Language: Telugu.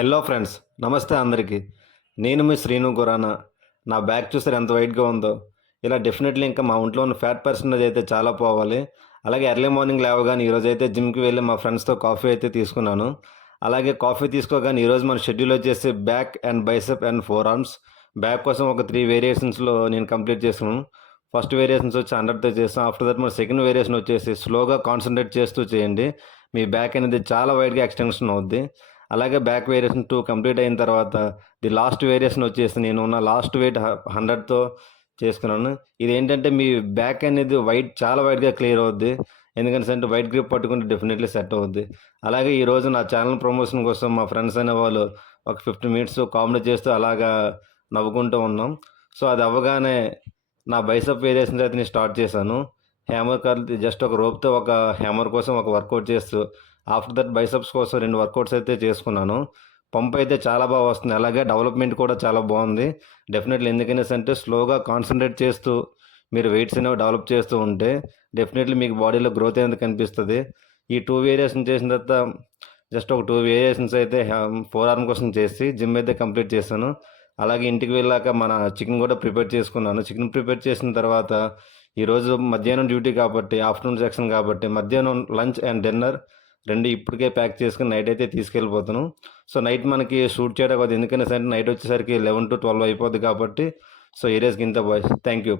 హలో ఫ్రెండ్స్, నమస్తే అందరికీ. నేను మీ శ్రీను గురానా. నా బ్యాక్ చూసారు ఎంత వైట్గా ఉందో. ఇలా డెఫినెట్లీ ఇంకా మా ఒంట్లో ఉన్న ఫ్యాట్ పర్సెంటేజ్ అయితే చాలా పోవాలి. అలాగే ఎర్లీ మార్నింగ్ లేవగానే ఈరోజు అయితే జిమ్కి వెళ్ళి మా ఫ్రెండ్స్తో కాఫీ అయితే తీసుకున్నాను. అలాగే కాఫీ తీసుకోగానే ఈరోజు మన షెడ్యూల్ వచ్చేసి back and bicep and four arms. Back కోసం ఒక 3 వేరియేషన్స్లో నేను కంప్లీట్ చేసుకున్నాను. ఫస్ట్ వేరియేషన్స్ వచ్చి 100తో చేస్తాం. ఆఫ్టర్ దట్ మన సెకండ్ వేరియేషన్ వచ్చేసి స్లోగా కాన్సన్ట్రేట్ చేస్తూ చేయండి. మీ బ్యాక్ అనేది చాలా వైడ్గా ఎక్స్టెన్షన్ అవుద్ది. అలాగే బ్యాక్ వేరియేషన్ 2 కంప్లీట్ అయిన తర్వాత ది లాస్ట్ వేరియేషన్ వచ్చేసి నేను నా లాస్ట్ వెయిట్ 100తో చేసుకున్నాను. ఇదేంటంటే మీ బ్యాక్ అనేది చాలా వైడ్గా క్లియర్ అవుద్ది. ఎందుకంటే వైట్ గ్రిప్ పట్టుకుంటే డెఫినెట్లీ సెట్ అవుద్ది. అలాగే ఈరోజు నా ఛానల్ ప్రమోషన్ కోసం మా ఫ్రెండ్స్ అనే వాళ్ళు ఒక 15 మినిట్స్ కామెడీ చేస్తూ అలాగా నవ్వుకుంటూ ఉన్నాం. సో అది అవ్వగానే నా బైసెప్ వేరియేషన్స్ అయితే నేను స్టార్ట్ చేశాను. హ్యామర్ కర్ల్ జస్ట్ ఒక రోప్తో ఒక హ్యామర్ కోసం ఒక వర్కౌట్ చేస్తూ ఆఫ్టర్ దట్ బైసెప్స్ కోసం 2 వర్కౌట్స్ అయితే చేసుకున్నాను. పంప్ అయితే చాలా బాగా వస్తుంది. అలాగే డెవలప్మెంట్ కూడా చాలా బాగుంది. డెఫినెట్లీ ఎందుకనేసి అంటే స్లోగా కాన్సన్ట్రేట్ చేస్తూ మీరు వెయిట్స్ అనేవి డెవలప్ చేస్తూ ఉంటే డెఫినెట్లీ మీకు బాడీలో గ్రోత్ అనేది కనిపిస్తుంది. ఈ 2 వేరియేషన్ చేసిన తర్వాత జస్ట్ ఒక 2 వేరియేషన్స్ అయితే ఫోర్ ఆర్మ్ కోసం చేసి జిమ్ అయితే కంప్లీట్ చేశాను. అలాగే ఇంటికి వెళ్ళాక మన చికెన్ కూడా ప్రిపేర్ చేసుకున్నాను. చికెన్ ప్రిపేర్ చేసిన తర్వాత ఈరోజు మధ్యాహ్నం డ్యూటీ కాబట్టి ఆఫ్టర్నూన్ సెక్షన్ కాబట్టి మధ్యాహ్నం లంచ్ అండ్ డిన్నర్ 2 ఇప్పటికే ప్యాక్ చేసుకుని నైట్ అయితే తీసుకెళ్ళిపోతాను. సో నైట్ మనకి షూట్ చేయడం కాదు, ఎందుకంటే నైట్ వచ్చేసరికి 11 to 12 అయిపోద్ది కాబట్టి. సో ఈ రోజుకి ఇంత బాయ్స్, థ్యాంక్ యూ.